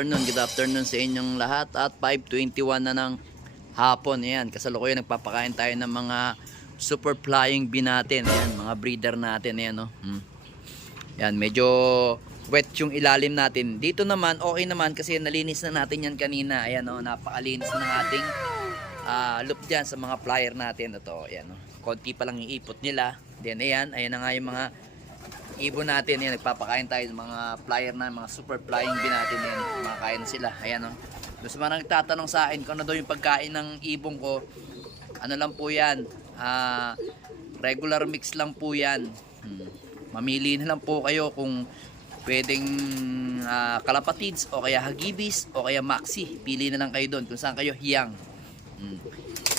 Good afternoon sa inyong lahat at 5:21 na ng hapon. Ayan, kasalukuyan nagpapakain tayo ng mga super flying bee natin. Ayan, mga breeder natin. Ayan, no? Ayan, medyo wet yung ilalim natin. Dito naman, okay naman kasi nalinis na natin yan kanina. Ayan, no? Napakalinis ng ating loop dyan sa mga flyer natin. Ito, ayan, no? Konti pa lang yung ipot nila. Then, ayan na nga yung mga ibon natin. Yan, nagpapakain tayo ng mga flyer na, mga super flying bee natin. Yan, kumakain na sila. Ayan, no? Doon sa mga nagtatanong sa akin kung ano daw yung pagkain ng ibon ko, ano lang po yan, regular mix lang po yan. Mamili na lang po kayo kung pwedeng kalapatids o kaya hagibis o kaya maxi. Pili na lang kayo doon kung saan kayo hiyang.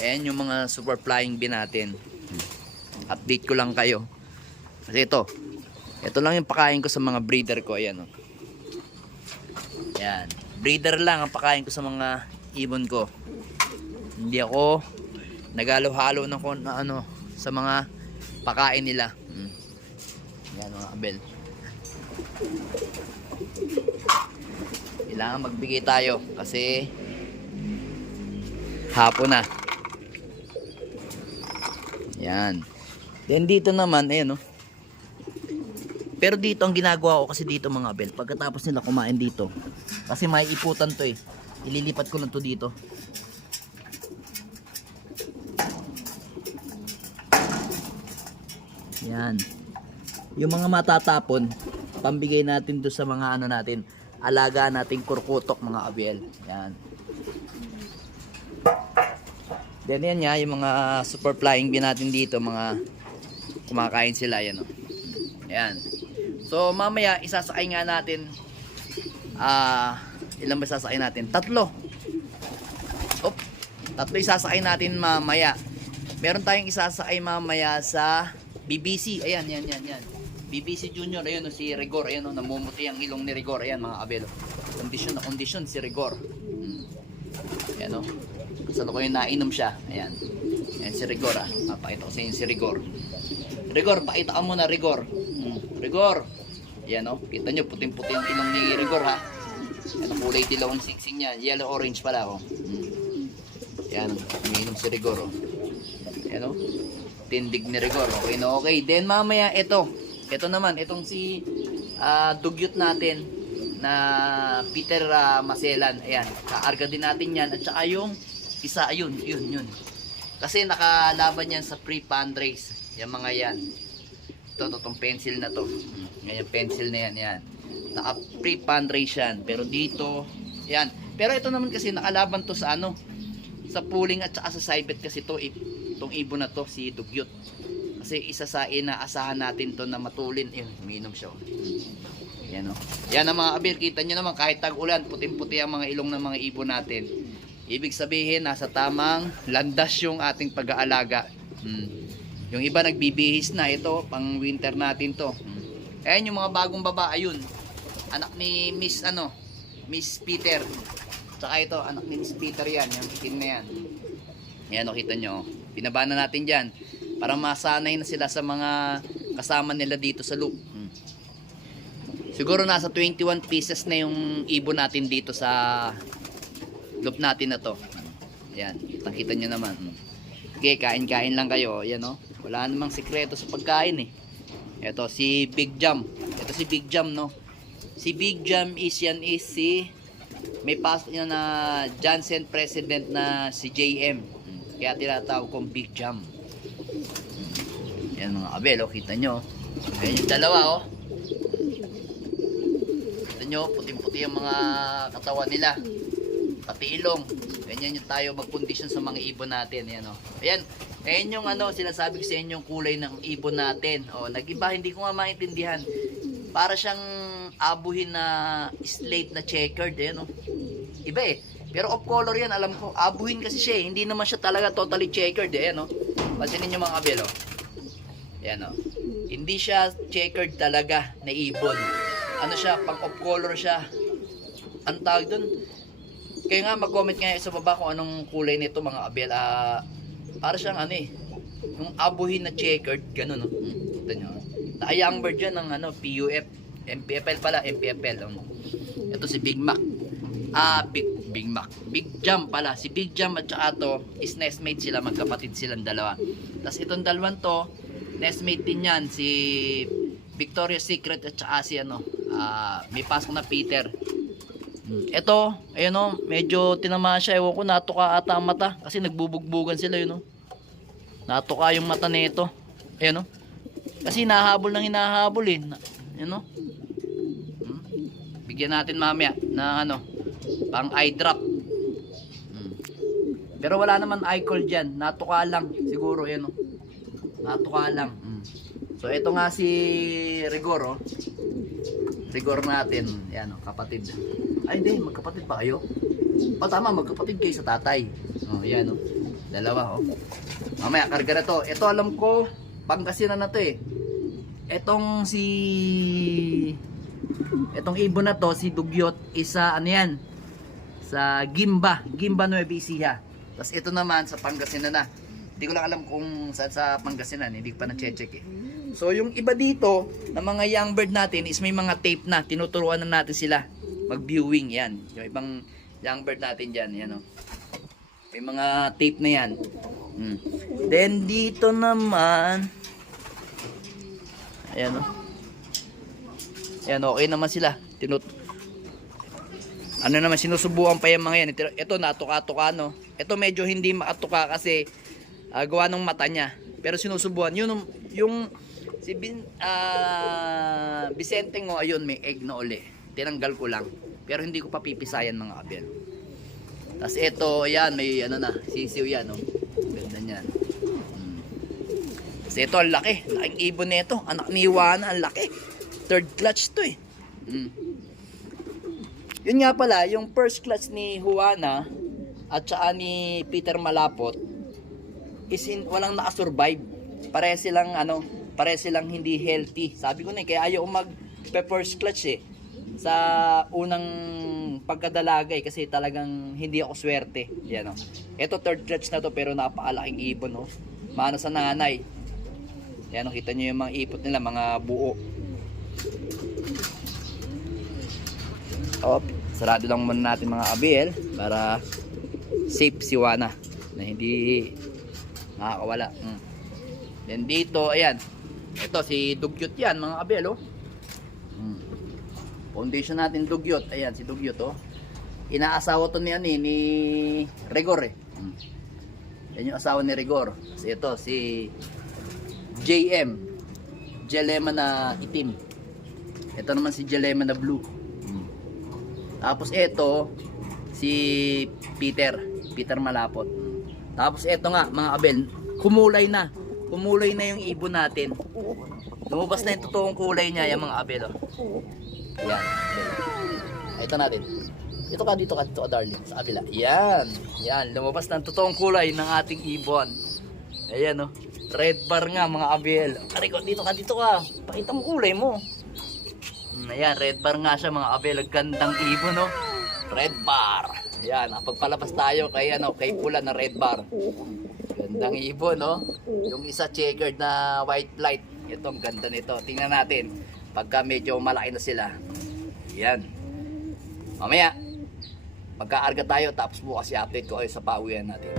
Ayan yung mga super flying bee natin. Update ko lang kayo kasi ito lang yung pakain ko sa mga breeder ko. Ayan, oh. Ayan, breeder lang ang pakain ko sa mga ibon ko. Hindi ako nagalo-halo ng ano sa mga pakain nila. Ayan, mga abel. Kailangan magbigay tayo kasi hapon na. Ayan. Then dito naman, ayan, oh. Pero dito ang ginagawa ko kasi dito mga abel, pagkatapos nila kumain dito, kasi may iputan to eh, ililipat ko lang to dito. Yan. Yung mga matatapon, pambigay natin do sa mga ano natin, alaga nating kurkutok mga abel. Yan. Then yan nga, yung mga super flying bee natin dito, mga kumakain sila, yan, oh. Yan. So mamaya isasakay nga natin, ilan ba isasakay natin? Tatlo isasakay natin mamaya. Meron tayong isasakay mamaya sa BBC. Ayan, yan. BBC Junior, ayun, no, si Rigor. Ayan, no, namumuti ang ilong ni Rigor. Ayan mga kabelo. Kondisyon na kondisyon si Rigor. Ayan, no. Kasalukuyan nainom siya. Ayan. Ayan si Rigor, Papakita ko sa inyo si Rigor. Rigor, pakita ka muna, Rigor. Rigor. Ayan, no. Kita nyo, puting-puti ang ilong ni Rigor, ha. Ayan, kulay dilaw ang singsing niya. Yellow orange pala, oh. Ayan, umiinom si Rigor, oh. Ayan, no. Tindig ni Rigor. Okay na okay. Then mamaya ito naman, itong si dugyot natin na Peter Maselan. Ayan, kaarga din natin yan. At saka yung isa, yun. Kasi nakalaban yan sa pre-fundraise. Yung mga yan. Itong pencil na to. Ngayon, pencil na yan. Naka pre-fundraise yan. Pero dito, yan. Pero ito naman kasi nakalaban to sa ano, sa pooling at saka sa side bet kasi to. Itong ibon na to, si dugyot. Kasi isa sa inaasahan natin to na matulin. Umiinom siya. Yan, o. Yan ang mga abir. Kita nyo naman kahit tag-ulan, puting-puti ang mga ilong ng mga ibon natin. Ibig sabihin, nasa tamang landas yung ating pag-aalaga. Yung iba nagbibihis na. Ito, pang winter natin to. Ayan yung mga bagong baba. Ayun. Anak ni Miss Peter. Tsaka ito, anak ni Miss Peter yan. Yung itim na yan. Ayan, o, kita nyo. Binaba na natin dyan para masanay na sila sa mga kasama nila dito sa loop. Siguro nasa 21 pieces na yung ibon natin dito sa loop natin na to. Ayan, kita nyo naman. Okay, kain-kain lang kayo. Ayan, o. Wala namang sikreto sa pagkain eh. Ito si Big Jam. Ito si Big Jam, no. Si Big Jam is si may pasok niya na Johnson president na si JM. Kaya tinatawag kong Big Jam. Yan mga abel, oh, kita nyo. Ayan yung dalawa, oh. Kita nyo, puting-puti ang mga katawan nila. Pati ilong. Ganyan yung tayo mag-condition sa mga ibon natin. Ayan, oh. Ayan. Ayan yung sinasabi ko sa inyo yung kulay ng ibon natin. Oh, nag-iba, hindi ko nga maintindihan. Para siyang abuhin na slate na checkered. Ayan, oh. Iba eh. Pero off color yan, alam ko. Abuhin kasi siya eh. Hindi naman siya talaga totally checkered. Ayan, oh. Pansinin nyo mga kabel, oh. Ayan, oh. Hindi siya checkered talaga na ibon. Ano siya, pang off color siya. Ang tawag dun. Kaya nga mag-comment nga sa baba kung anong kulay nito mga kabel. Para siyang yung abuhin na checkered, ganun, no? Ito nyo. Na-young bird yan ng PUF, MPFL pala, MPFL. Ito si Big Mac. Big Mac. Big Jam pala. Si Big Jam at saka to is nestmate sila, magkapatid silang dalawa. Tapos itong dalawang to, nestmate din yan, si Victoria's Secret at saka si may pasok na Peter. Ito, ayun o, medyo tinamaan siya. Ewan ko, natuka ata ang mata. Kasi nagbubugbugan sila yun o. Natuka yung mata nito. Ayun o. Kasi hinahabol ng hinahabol eh. Ayun o. Bigyan natin mamaya ng pang eye drop. Pero wala naman eye cold dyan. Natuka lang. Siguro ayun o. Natuka lang. So ito nga si Rigor o. Rigor natin. Yan o, kapatid. Ay hindi, magkapatid pa kayo? O tama, magkapatid kayo sa tatay. O yan o. Dalawa o. Mamaya, karga na to. Ito alam ko, Pangasinan na to eh. Etong ibon na to, si Dugyot, isa yan? Sa Gimba Nueva Ecija. Tapos ito naman sa Pangasinan na. Hindi ko lang alam kung saan sa Pangasinan, hindi ko pa na-check eh. So yung iba dito, na mga young bird natin is may mga tape na. Tinuturuan na natin sila mag-viewing yan. Yung ibang young bird natin dyan, yan o. May mga tape na yan. Then dito naman, ayan o. Ayan, okay naman sila. Sinusubukan pa yung mga yan. Ito natuka-tuka no. Ito medyo hindi makatuka kasi gawa ng mata niya. Pero sinusubukan. Yung si Vicente ngo, ayun, may egg na uli. Tinanggal ko lang. Pero hindi ko pa pipisayan mga abel. Tapos ito, ayan, may sisiw yan. Oh. Ganda niyan. Tapos ito, ang laki. Laking ibon nito. Anak ni Juana, ang laki. Third clutch to eh. Yun nga pala, yung first clutch ni Juana at saka ni Peter Malapot is walang nakasurvive. Pare silang hindi healthy. Sabi ko na kaya ayaw mag-first clutch eh. Sa unang pagkadalaga eh, kasi talagang hindi ako swerte. Yan o. Ito third clutch na to pero napakalaking ibon o. Mano sa nanay. Yan o, kita nyo yung mga ipot nila, mga buo. Sarado lang muna natin mga abel para safe si Juana na hindi nakakawala. Then dito, ayan. Ito si Dugyot yan mga abel oh. Foundation natin Dugyot. Ayan si Dugyot oh. Inaasawa to ni Rigor eh. Yan yung asawa ni Rigor. Kasi ito si JM, Jelema na itim. Ito naman si Jelema na blue. Tapos ito si Peter Malapot. Tapos ito nga mga abel, kumulay na yung ibon natin. Lumabas na yung totoong kulay niya yung mga abel oh. Yan. Ito natin. Ito ka dito darling sa kabila. Yan, lumabas na ang totoong kulay ng ating ibon. Ayan oh. Red bar nga mga abel. Ariko, dito ka. Pakita mo kulay mo. Ayan, red bar nga siya mga abel. Gandang ibon no. Red bar. Ayan, pagpalabas tayo kay pula na red bar. Gandang ibon no. Yung isa checkered na white light. Ito ang ganda nito. Tingnan natin pagka medyo malaki na sila. Ayan. Mamaya magkaarga tayo tapos bukas i-update ko kayo sa pauwian natin.